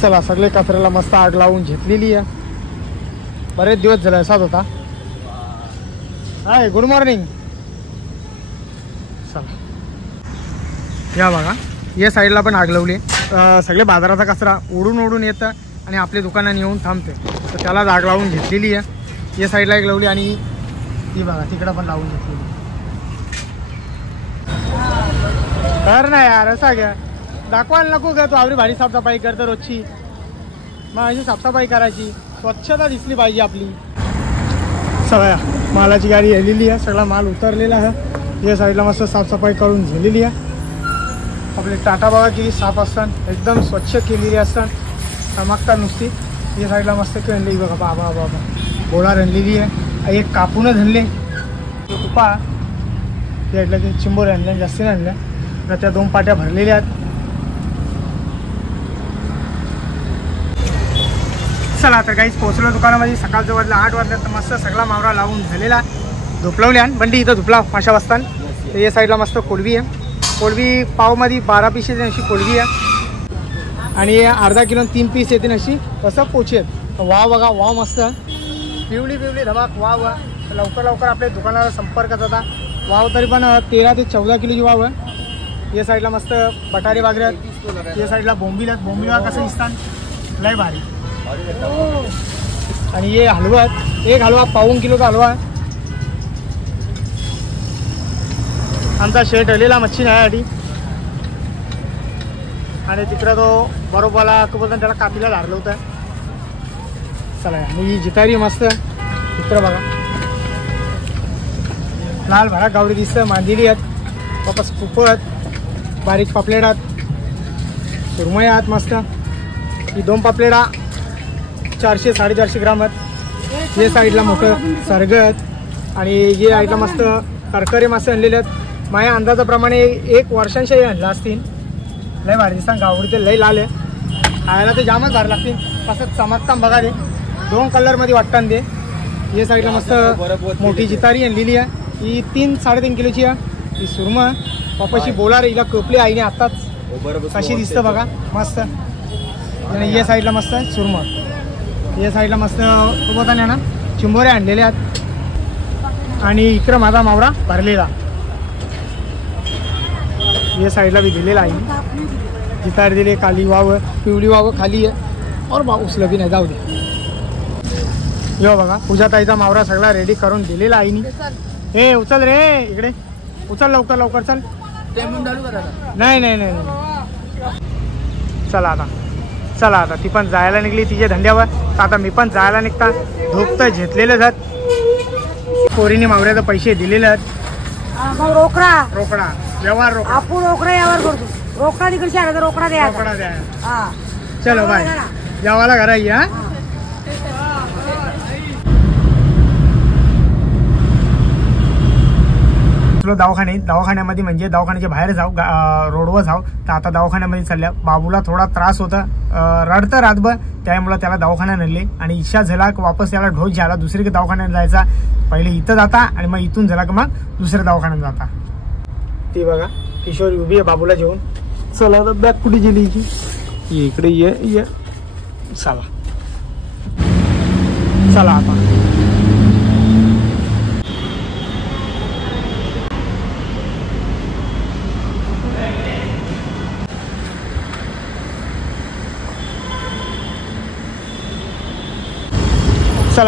चला सगळे कचऱ्याला मस्त आग लावून घेतलेली आहे. बरेच दिवस झाले असाच होता. Hi good morning. चला या बघा या साईडला पण आग लावली. सगळे बाजाराचा कचरा ओढून येतं आणि आपल्या दुकानात येऊन थांबते. तर त्यालाच आग लावून घेतलेली आहे. या साईडला एक लावली आणि ती बघा तिकडं पण लावून घेतलेली. तर ना यार असा घ्या दाखवायला नको का तू आवडी भारी साफसफाई करतो रोजची. मग अशी साफसफाई करायची, स्वच्छता दिसली पाहिजे आपली. सगळ्या मालाची गाडी आलेली आहे. सगळा माल उतरलेला आहे. या साईडला मस्त साफसफाई करून झालेली आहे. आपले टाटा बघा किती साफ असतात, एकदम स्वच्छ केलेली असतात, चमकतात नुसती. या साईडला मस्त आणली बघा बाबा बाबा बोळा आणलेली आहे. एक कापूनच आणले तुपा. त्या साईडला ते चिंबोरे आणल्या जास्त आणल्या. तर त्या 2 पाट्या भरलेल्या आहेत. चला तर काहीच पोहोचलो दुकानामध्ये. सकाळचं वाजलं 8 वाजता. तर मस्त सगळा मावरा लावून झालेला. धुपलवल्या बंडी इथं धुपला 5 वाजता. तर या साईडला मस्त कोलबी आहे. कोलबी पावमध्ये 12 पीस येते अशी कोलबी आहे. आणि अर्धा किलो 3 पीस येते अशी असं पोची आहेत. वाव बघा वाव मस्त पिवळी धमाक वाव. लवकर आपल्या दुकानाला संपर्क करता. वाव तरी पण 13 ते 14 किलोची वाव आहे. या साईडला मस्त बटाटे वगैरे आहेत. या साईडला बोंबीला कसं दिसतात लय भारी. आणि हे हलवा आहेत. एक हलवा 1.25 किलोचा हलवा आहे. आमचा शेट आलेला मच्छी न्यायसाठी. आणि तिकडं तो बरोबरला बोलताना त्याला कापीला धारलं होतं. चला आणि ही जितारी मस्त चित्र बघा. लाल भडा गावडी दिसतं. मांदिली आहेत वापस कुप आहेत. बारीक पापलेट आहेत. सुरमई आहेत मस्त. ही 2 पापलेटा 400-450 ग्राम आहेत. हे साईडला मोठं सरग आहेत. आणि हे साईडला मस्त तरकारी मस्त आणलेले आहेत. माझ्या अंदाजाप्रमाणे 1 वर्षांशी आणला असतील. लय भारी दिसतात गावडी. ते लय लाल आहे. खायला ते जामच भारी लागतील. कसं चमकता बघा ते 2 कलरमध्ये वाटतात ते. हे साईडला मस्त मोठी जितारी आणलेली आहे. ही 3-3.5 किलोची आहे. ही सुरमा वापशी बोलार हिला कपली आईने आताच कशी दिसतं बघा मस्त. आणि या साईडला मस्त सुरमा. या साईडला मस्त बोलताना ना चिंबोरे आणलेले आहेत. आणि इकडं माझा मावरा भरलेला. या साईडला बी दिलेला आहे. जितार दिले. काली वाव पिवळी वाव खाली आहे. और बा उसलं बी नाही जाऊ दे. यो बघा पूजाताईचा मावरा सगळा रेडी करून दिलेला आईनी. हे उचल रे इकडे उचल लवकर चल. नाही. चला आता ती पण जायला निघली तिच्या धंद्यावर. तर आता मी पण जायला निघता. धूप तर घेतलेलेच आहेत. पोरीने मावऱ्याचे पैसे दिलेले आहेत. रोकडा व्यवहार आपण रोकडा व्यवहार करतो. रोकडा तिकडे आला तर रोकडा द्या. चलो बाय. जेवायला घरा या. दवाखान्यामध्ये म्हणजे दवाखान्याच्या बाहेर जाऊ रोडवर जाऊ. तर आता दवाखान्यामध्ये चालल्या. बाबूला थोडा त्रास होता. रडतं रातभर. त्यामुळे त्याला दवाखान्यात नेले. आणि इच्छा झाला की वापस त्याला ढोस झाला दुसरीकडे दवाखान्यात जायचा. पहिले इथं जाता आणि मग इथून झाला की मग दुसऱ्या दवाखान्यात जाता. ती बघा किशोरी उभी आहे बाबूला जेवून. चला आता बॅग कुठे गेली की इकडे ये. चला आता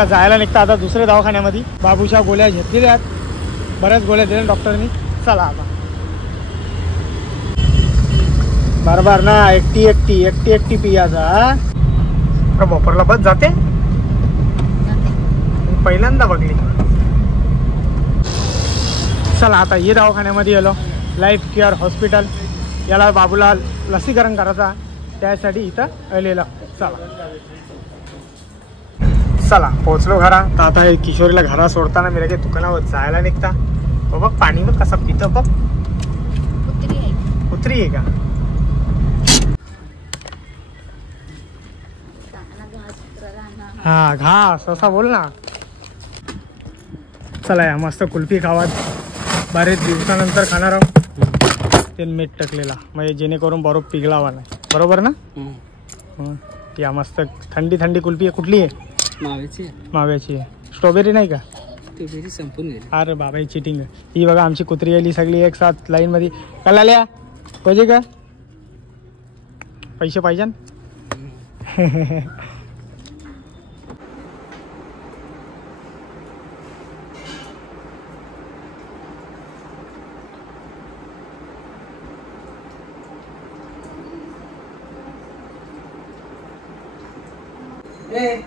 जायला निघता. आता दुसऱ्या दवाखान्यामध्ये बाबूच्या गोळ्या घेतलेल्या आहेत. बऱ्याच गोळ्या दिल्या डॉक्टरनी. चला आता बरोबर ना. एकटी पियाचा. बपोरला बस जाते. पहिल्यांदा बघली. चला आता ये दवाखान्यामध्ये आलो. Life care hospital. याला बाबूला लसीकरण करायचा त्यासाठी इथं आलेलं. चला पोहोचलो घरा. तर आता किशोरीला घरा सोडताना मी लगेच दुकानावर जायला निघता. बघ पाणी बघ कसं पितं बघ. कुत्री आहे का. हा घास असा बोल ना. चला या मस्त कुल्फी खावात. बरेच दिवसानंतर खाणार आहोत. ते मीठ टाकलेला म्हणजे जेणेकरून बरोबर पिघलावा नाही. बरोबर ना. या मस्त थंडी थंडी कुल्फी आहे. कुठली आहे? माव्याची आहे. स्ट्रॉबेरी नाही का? स्ट्रॉबेरी संपून गेली. अरे बाबा ही चिटिंग आहे. ही बघा आमची कुत्री आली सगळी एक साथ लाईन मध्ये. कलाल्या पाहिजे का? पैसे पाहिजे ना?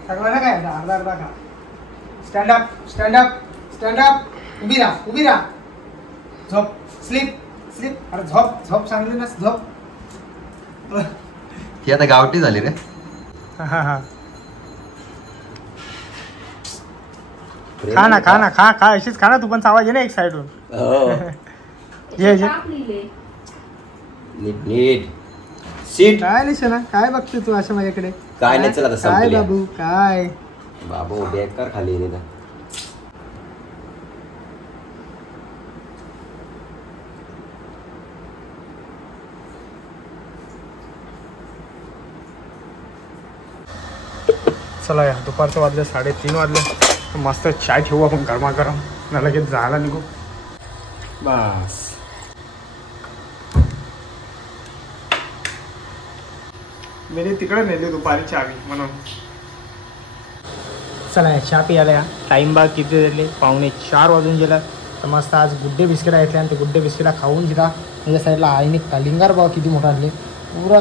सगळं ना काय अर्धा अर्धा खा. Stand up stand up stand up. उभी राहा. झोप. Sleep sleep. अरे झोप झोप सांगली ना. झोप. ती आता गावठी झाली रे. हा हा खा ना खा ना खा खा. अशीच खा ना तू पण. आवाज आहे ना एक साईडवर. ये नीट सीट. काय लिश ना काय बघते तू असं माझ्याकडे? काय नाही. चला काय बाबू काय बाबू बेकार खाली नाही ना. चला या दुपारचं वाजलं 3:30 वाजले. मस्त चाय ठेवू आपण गरमागरम. ना लगेच जायला निघू. बस मी तिकडे नेली दुपारी चावी म्हणून. चला या चहा पियाला या. टाईम बघ किती झाले. 3:45 वाजून गेलं. तर मस्त आज गुड्डे बिस्किट घेतले आणि ते गुड्डे बिस्किटा खाऊन जिरा. त्याच्या साईडला आईने कलिंगार बघा किती मोठा आणले. पुरा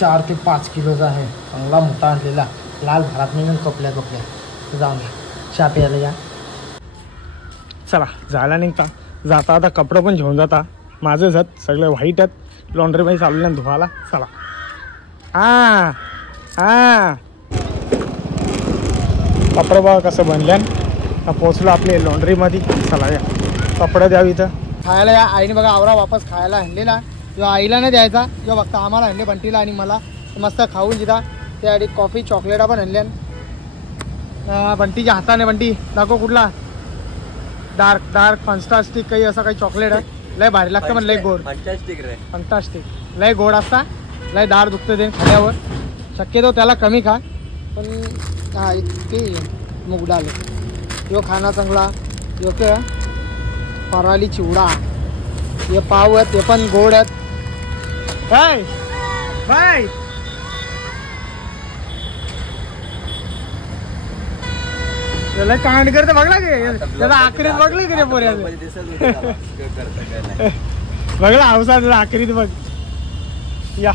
4 ते 5 किलोचा आहे. चांगला मोठा आणलेला. लाल भात म्हणून कपल्या जाऊन चहा प्यायला या. चला जायला निघता. जाता आता कपडे पण घेऊन जाता. माझं जात सगळं व्हाईट आहेत. लॉन्ड्री बाई चालू नाही धुवायला. चला हां हां कपडे बघा कसं बनल्यान. पोचलं आपले लॉन्ड्रीमध्ये. चला या कपडे द्यावी इथं. खायला या. आईने बघा आवरा वापस खायला आणलेला. किंवा आईला नाही द्यायचा किंवा बघता आम्हाला आणले बंटीला आणि मला. मस्त खाऊन जिता. त्यासाठी कॉफी चॉकलेटा पण आणल्या. बंटीच्या हाताने. बंटी दाखव कुठला? डार्क डार्क फंटास्टिक काही असं काही चॉकलेट आहे. लय भारी लागतं पण लय गोड. फंटास्टिक लय गोड असता. लय दार दुखतं ते खाल्यावर. शक्यतो त्याला कमी खा पण हा ते मूग डाळ यो खाना चांगला. यो के पराली चिवडा. हे पाव आहेत ते पण गोड आहेत. Bye bye. त्याला कांड करते बघला की त्याला आखरीत बघलं की रे पोऱ्याचं. बघला हौसा त्याला आखरीत बघ. या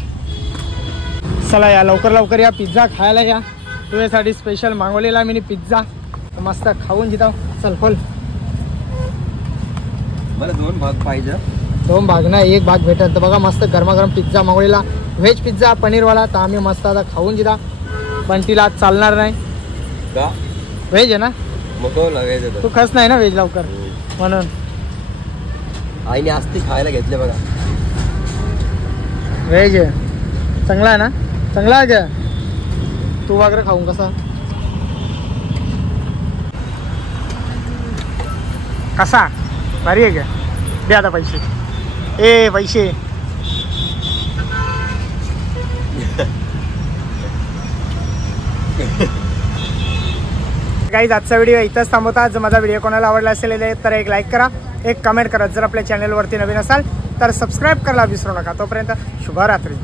चला या लवकर लवकर या. पिझ्झा खायला या. तुझ्यासाठी स्पेशल मागवलेला मी पिझ्झा. मस्त खाऊन जिता. चल खोल. मला 2 भाग पाहिजे. 2 भाग ना 1 भाग भेटत. तर बघा मस्त गरमागरम पिझ्झा मागवलेला. व्हेज पिझ्झा पनीरवाला. तर आम्ही मस्त आता खाऊन जिता. बंटीला आज चालणार नाही का? व्हेज आहे ना. तू खस नाही ना व्हेज लवकर म्हणून. आईने आस्ती खायला घेतले बघा. व्हेज आहे. चांगला आहे ना. चांगला आहे का? तू वगैरे खाऊन कसा कसा भारी आहे का? दे आता पैसे. ए पैसे. गाईज आजचा व्हिडिओ इथंच थांबवता. जर माझा व्हिडिओ कोणाला आवडला असेल तर एक लाईक करा. एक कमेंट करा. जर आपल्या चॅनलवरती नवीन असाल तर सबस्क्राईब करायला विसरू नका. तोपर्यंत शुभरात्री.